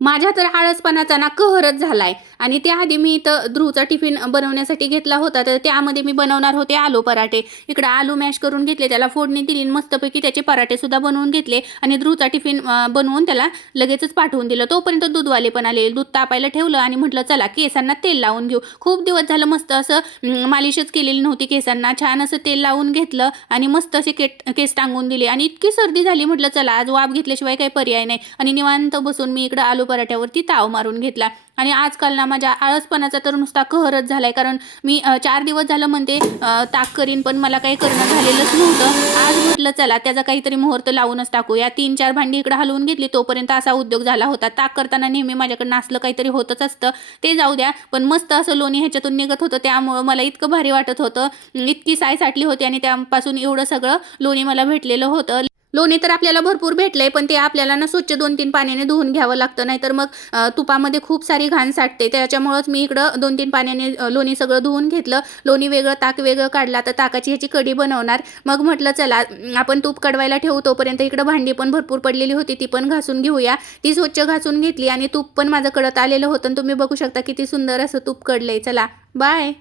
माझ्या तर आळसपणाचा ना कहरच झालाय. आणि त्याआधी मी इथं ध्रुवचा टिफिन बनवण्यासाठी घेतला होता, तर त्यामध्ये मी बनवणार होते आलू पराठे. इकडं आलू मॅश करून घेतले, त्याला फोडणी दिली, मस्तपैकी त्याचे पराठे सुद्धा बनवून घेतले आणि ध्रुवचा टिफिन बनवून त्याला लगेचच पाठवून दिलं. तोपर्यंत दूधवाले पण आले, दूध तापायला ठेवलं आणि म्हटलं चला केसांना तेल लावून घेऊ. खूप दिवस झालं मस्त असं मालिशच केलेली नव्हती केसांना. छान असं तेल लावून घेतलं आणि मस्त असे केस टांगून दिले आणि इतकी सर्दी झाली, म्हटलं चला आज वाफ घेतल्याशिवाय काही पर्याय नाही. आणि निवांत बसून मी इकडं आलू पराठ्यावरती ताव मारून घेतला. आणि आजकाल ना माझ्या आळसपणाचा तर नुसता कहरच झालाय, कारण मी 4 दिवस झालं म्हणते ताक करीन, पण मला काही करणं झालेलंच नव्हतं. आज म्हटलं चला त्याचा काहीतरी मुहूर्त लावूनच टाकूया. 3-4 भांडी इकडे हलवून घेतली, तोपर्यंत असा उद्योग झाला होता. ताक करताना नेहमी माझ्याकडनं असलं काहीतरी होतच असतं, ते जाऊ द्या, पण मस्त असं लोणी ह्याच्यातून निघत होतं, त्यामुळं मला इतकं भारी वाटत होतं. इतकी साय साठली होती आणि त्यापासून एवढं सगळं लोणी मला भेटलेलं होतं. लोणी तर आपल्याला भरपूर भेटलंय, पण ते आपल्याला ना स्वच्छ 2-3 पाण्याने धुवून घ्यावं लागतं, नाहीतर मग तुपामध्ये खूप सारी घाण साठते. त्याच्यामुळेच मी इकडं 2-3 पाण्याने लोणी सगळं धुवून घेतलं. लोणी वेगळं, ताक वेगळं काढलं. आता ताकाची ह्याची कढी बनवणार. मग म्हटलं चला आपण तूप कडवायला ठेवू, तोपर्यंत इकडं भांडी पण भरपूर पडलेली होती, ती पण घासून घेऊया. ती स्वच्छ घासून घेतली आणि तूप पण माझं कडत आलेलं होतं. तुम्ही बघू शकता किती सुंदर असं तूप कडलंय. चला बाय.